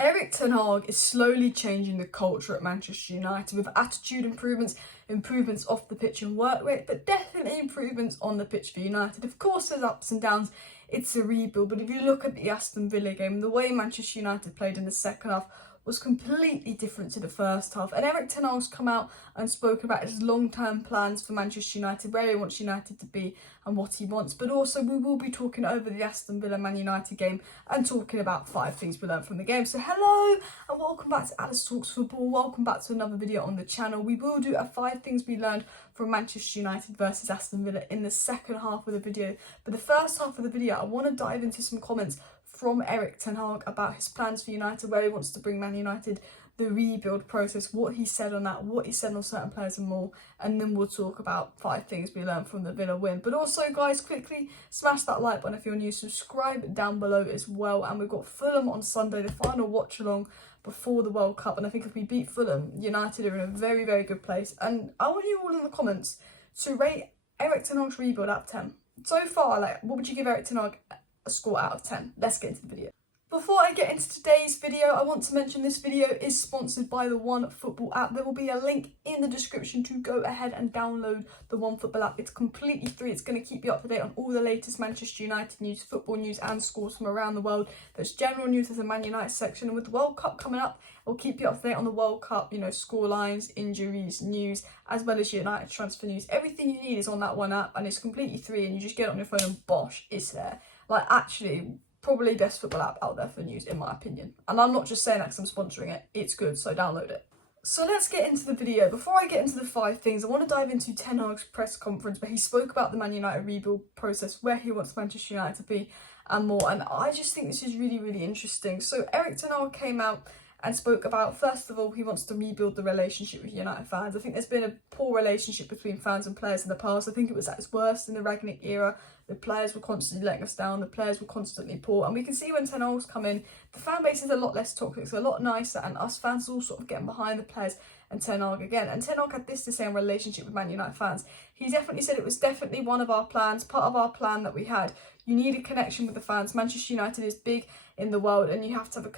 Erik Ten Hag is slowly changing the culture at Manchester United with attitude improvements, improvements off the pitch and work rate, but definitely improvements on the pitch for United. Of course, there's ups and downs. It's a rebuild, but if you look at the Aston Villa game, the way Manchester United played in the second half was completely different to the first half. And Erik Ten Hag's come out and spoke about his long-term plans for Manchester United, where he wants United to be and what he wants. But also we will be talking over the Aston Villa Man United game and talking about 5 things we learned from the game. So hello and welcome back to Alice Talks Football. Welcome back to another video on the channel. We will do a 5 things we learned from Manchester United versus Aston Villa in the second half of the video. But the first half of the video, I want to dive into some comments from Erik Ten Hag about his plans for United, where he wants to bring Man United, the rebuild process, what he said on that, what he said on certain players and more, and then we'll talk about 5 things we learned from the Villa win. But also, guys, quickly smash that like button if you're new, subscribe down below as well, and we've got Fulham on Sunday, the final watch along before the World Cup, and I think if we beat Fulham, United are in a very, very good place. And I want you all in the comments to rate Erik Ten Hag's rebuild out of 10. So far, like, what would you give Erik Ten Hag a score out of 10? Let's get into the video. Before I get into today's video, I want to mention this video is sponsored by the OneFootball app. There will be a link in the description to go ahead and download the OneFootball app. It's completely free. It's going to keep you up to date on all the latest Manchester United news, football news and scores from around the world. There's general news, there's a Man United section, and with the World Cup coming up, it'll keep you up to date on the World Cup, you know, score lines, injuries, news, as well as United transfer news. Everything you need is on that one app, and it's completely free, and you just get it on your phone and bosh, it's there. Like, actually, probably best football app out there for news, in my opinion. And I'm not just saying that because I'm sponsoring it. It's good, so download it. So let's get into the video. Before I get into the 5 things, I want to dive into Ten Hag's press conference where he spoke about the Man United rebuild process, where he wants Manchester United to be and more. And I just think this is really, really interesting. So Erik Ten Hag came out and spoke about, first of all, he wants to rebuild the relationship with United fans. I think there's been a poor relationship between fans and players in the past. I think it was at its worst in the Rangnick era. The players were constantly letting us down. The players were constantly poor. And we can see when Ten Hag's come in, the fan base is a lot less toxic. It's a lot nicer. And us fans are all sort of getting behind the players and Ten Hag again. And Ten Hag had this to say in relationship with Man United fans. He definitely said it was definitely one of our plans, part of our plan that we had. You need a connection with the fans. Manchester United is big in the world and you have to have a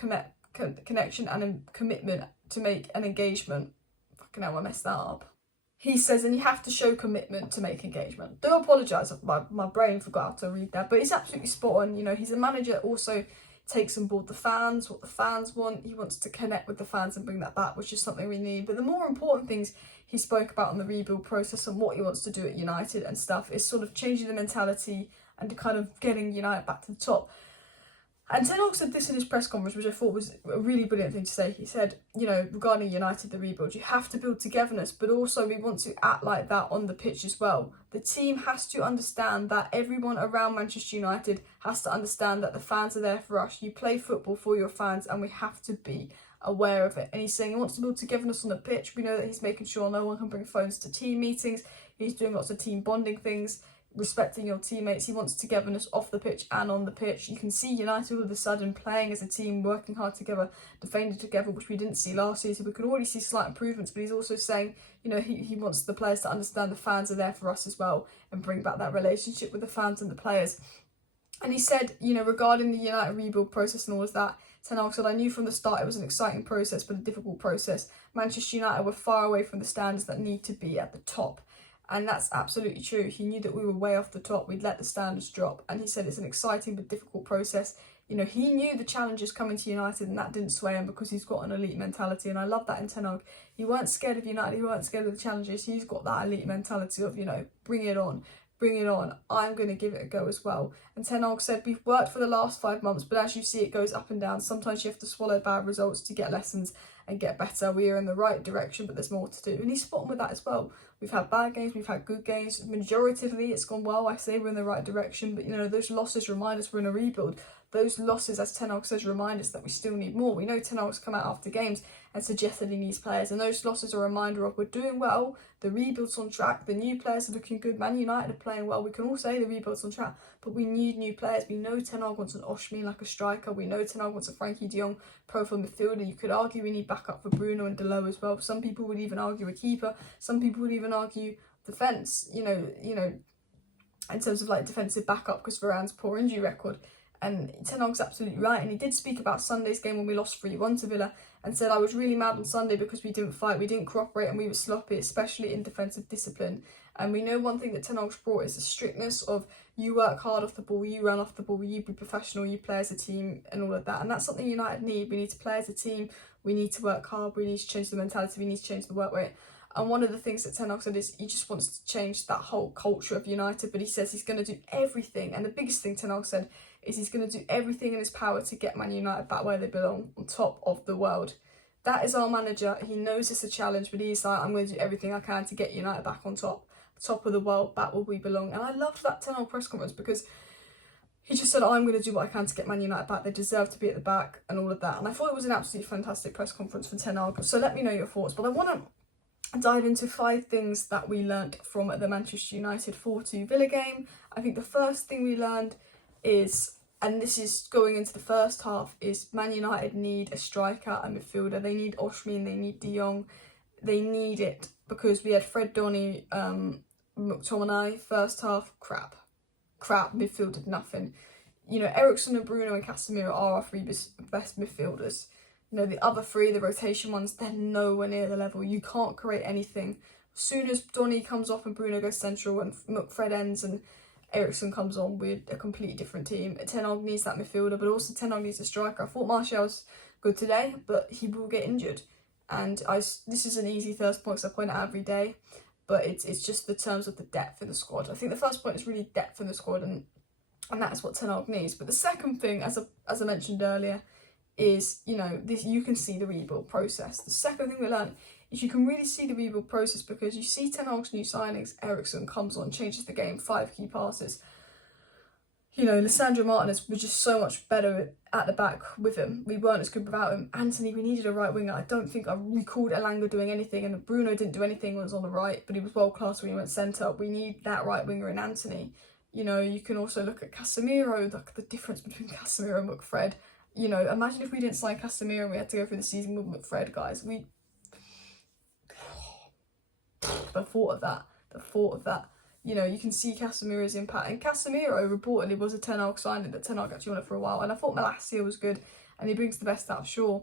connection and a commitment to make an engagement. Fucking hell, I messed that up. He says, and you have to show commitment to make engagement. Do apologise, my brain forgot how to read that, but he's absolutely spot on. You know, he's a manager that also takes on board the fans, what the fans want. He wants to connect with the fans and bring that back, which is something we need. But the more important things he spoke about on the rebuild process and what he wants to do at United and stuff is sort of changing the mentality and kind of getting United back to the top. And Ten Hag said this in his press conference, which I thought was a really brilliant thing to say. He said, you know, regarding United, the rebuild, you have to build togetherness, but also we want to act like that on the pitch as well. The team has to understand that everyone around Manchester United has to understand that the fans are there for us. You play football for your fans and we have to be aware of it. And he's saying he wants to build togetherness on the pitch. We know that he's making sure no one can bring phones to team meetings. He's doing lots of team bonding things, respecting your teammates. He wants togetherness off the pitch and on the pitch. You can see United all of a sudden playing as a team, working hard together, defending together, which we didn't see last season. We can already see slight improvements, but he's also saying, you know, he wants the players to understand the fans are there for us as well and bring back that relationship with the fans and the players. And he said, you know, regarding the United rebuild process and all of that, Ten Hag said, I knew from the start it was an exciting process, but a difficult process. Manchester United were far away from the standards that need to be at the top. And that's absolutely true. He knew that we were way off the top. We'd let the standards drop. And he said it's an exciting but difficult process. You know, he knew the challenges coming to United and that didn't sway him because he's got an elite mentality. And I love that in Ten Hag. He weren't scared of United. He weren't scared of the challenges. He's got that elite mentality of, you know, bring it on. Bring it on. I'm going to give it a go as well. And Ten Hag said, we've worked for the last 5 months, but as you see, it goes up and down. Sometimes you have to swallow bad results to get lessons and get better. We are in the right direction, but there's more to do. And he's spot on with that as well. We've had bad games, we've had good games. Majoritively, it's gone well. I say we're in the right direction, but you know, those losses remind us we're in a rebuild. Those losses, as Ten Hag says, remind us that we still need more. We know Ten Hag's come out after games and suggested he needs players, and those losses are a reminder of we're doing well, the rebuild's on track, the new players are looking good, Man United are playing well. We can all say the rebuild's on track, but we need new players. We know Ten Hag wants an Oshmi like a striker. We know Ten Hag wants a Frankie de Jong profile midfielder. You could argue we need backup for Bruno and Delo as well. Some people would even argue a keeper. Some people would even argue defence, you know, in terms of like defensive backup because Varane's poor injury record. And Ten Hag's absolutely right. And he did speak about Sunday's game when we lost 3-1 to Villa and said, I was really mad on Sunday because we didn't fight, we didn't cooperate, and we were sloppy, especially in defensive discipline. And we know one thing that Ten Hag's brought is the strictness of you work hard off the ball, you run off the ball, you be professional, you play as a team and all of that. And that's something United need. We need to play as a team, we need to work hard, we need to change the mentality, we need to change the work rate. And one of the things that Ten Hag said is he just wants to change that whole culture of United, but he says he's going to do everything. And the biggest thing Ten Hag said is he's going to do everything in his power to get Man United back where they belong, on top of the world. That is our manager. He knows it's a challenge, but he's like, I'm going to do everything I can to get United back on top of the world, back where we belong. And I loved that Ten Hag press conference because he just said, I'm going to do what I can to get Man United back. They deserve to be at the back and all of that. And I thought it was an absolutely fantastic press conference for Ten Hag. So let me know your thoughts. But I want to dive into 5 things that we learned from the Manchester United 4-2 Villa game. I think the first thing we learned is, and this is going into the first half, is Man United need a striker and midfielder. They need Osimhen, they need De Jong. They need it because we had Fred, Donny, McTomminay first half, crap. Midfield did nothing. You know, Eriksen and Bruno and Casemiro are our 3 best midfielders. You know, the other 3, the rotation ones, they're nowhere near the level. You can't create anything. As soon as Donny comes off and Bruno goes central and Fred ends and Eriksen comes on, with a completely different team. Ten Hag needs that midfielder, but also Ten Hag needs a striker. I thought Martial was good today, but he will get injured. And this is an easy first point because I point out every day, but it's just the terms of the depth in the squad. I think the first point is really depth in the squad, and that's what Ten Hag needs. But the second thing, as I mentioned earlier, is, you know, this, you can see the rebuild process. The second thing we learned is you can really see the rebuild process because you see Ten Hag's new signings. Eriksen comes on, changes the game, 5 key passes. You know, Lisandro Martinez was just so much better at the back with him. We weren't as good without him. Anthony, we needed a right winger. I don't think I recalled Elanga doing anything, and Bruno didn't do anything when he was on the right, but he was world class when he went centre. We need that right winger in Anthony. You know, you can also look at Casemiro, the difference between Casemiro and McFred. You know, imagine if we didn't sign Casemiro and we had to go through the season with McFred, guys. The thought of that. You know, you can see Casemiro's impact. And Casemiro reportedly was a Ten Hag signing that Ten Hag actually wanted for a while. And I thought Malacia was good and he brings the best out of Shaw.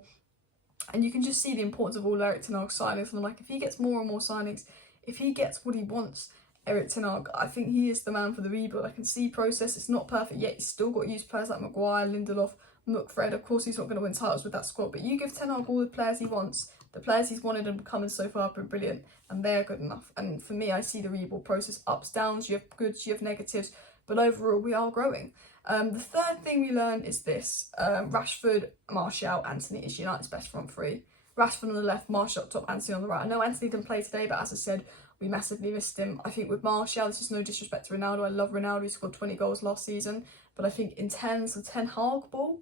And you can just see the importance of all Erik Ten Hag signings. And I'm like, if he gets more and more signings, if he gets what he wants, Erik Ten Hag, I think he is the man for the rebuild. I can see process. It's not perfect yet. He's still got to use players like Maguire, Lindelof, McFred. Of course, he's not going to win titles with that squad. But you give Ten Hag all the players he wants. The players he's wanted and coming so far have been brilliant, and they're good enough. And for me, I see the rebuild process, ups, downs, you have goods, you have negatives, but overall we are growing. The third thing we learned is this. Rashford, Martial, Anthony is United's best front 3. Rashford on the left, Martial up top, Anthony on the right. I know Anthony didn't play today, but as I said, we massively missed him. I think with Martial, this is no disrespect to Ronaldo. I love Ronaldo, he scored 20 goals last season. But I think in terms of Ten Hag ball,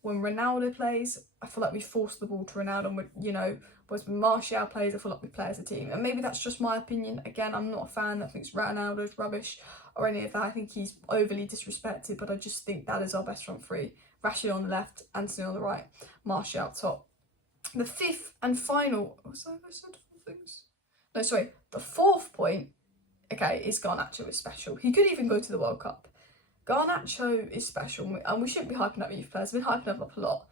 when Ronaldo plays, I feel like we force the ball to Ronaldo, and you know, whereas when Martial plays, I feel like we play as a team. And maybe that's just my opinion. Again, I'm not a fan that thinks Ronaldo's rubbish or any of that. I think he's overly disrespected, but I just think that is our best front 3. Rashford on the left, Anthony on the right, Martial up top. The fifth and final, the fourth point, okay, is Garnacho is special. He could even go to the World Cup. Garnacho is special, and we shouldn't be hyping up youth players. We've been hyping up a lot,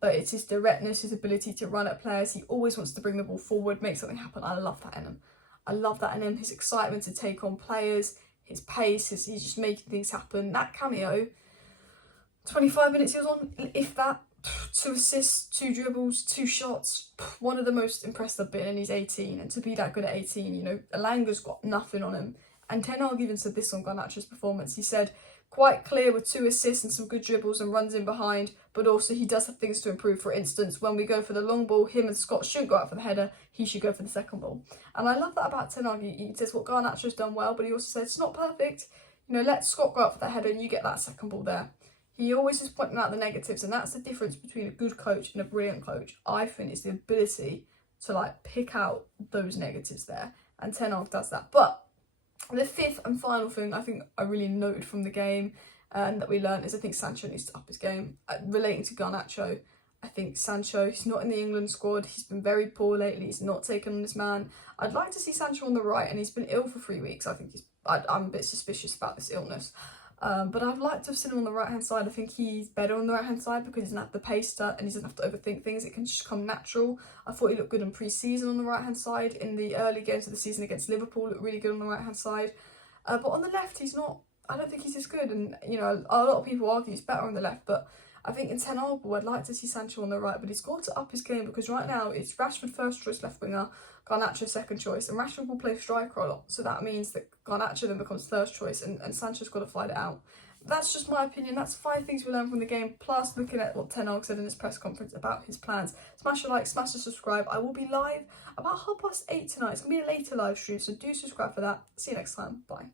but it's his directness, his ability to run at players. He always wants to bring the ball forward, make something happen. I love that in him. His excitement to take on players, his pace, he's just making things happen. That cameo, 25 minutes he was on, if that, 2 assists, 2 dribbles, 2 shots. One of the most impressed I've been, and he's 18. And to be that good at 18, you know, Elanga's got nothing on him. And Ten Hag even said this on Garnacho's performance. He said, quite clear with 2 assists and some good dribbles and runs in behind, but also he does have things to improve. For instance, when we go for the long ball, him and Scott should go out for the header, he should go for the second ball. And I love that about Ten Hag. He says what Garnacho's done well, but he also says it's not perfect. You know, let Scott go out for the header and you get that second ball there. He always is pointing out the negatives, and that's the difference between a good coach and a brilliant coach. I think it's the ability to like pick out those negatives there, and Ten Hag does that. But the fifth and final thing I think I really noted from the game and that we learned is I think Sancho needs to up his game. Relating to Garnacho, I think Sancho, he's not in the England squad. He's been very poor lately. He's not taken on this man. I'd like to see Sancho on the right, and he's been ill for 3 weeks. I think I'm a bit suspicious about this illness. But I'd like to have seen him on the right hand side. I think he's better on the right hand side because he doesn't have the pace and he doesn't have to overthink things. It can just come natural. I thought he looked good in pre-season on the right hand side. In the early games of the season against Liverpool, looked really good on the right hand side. But on the left, he's not. I don't think he's as good. And you know, a lot of people argue he's better on the left, but I think in Ten Hag, I'd like to see Sancho on the right, but he's got to up his game because right now it's Rashford first choice left winger, Garnacho second choice, and Rashford will play striker a lot. So that means that Garnacho then becomes third choice, and Sancho's got to fight it out. That's just my opinion. That's 5 things we learned from the game, plus looking at what Ten Hag said in his press conference about his plans. Smash a like, smash the subscribe. I will be live about 8:30 tonight. It's going to be a later live stream, so do subscribe for that. See you next time. Bye.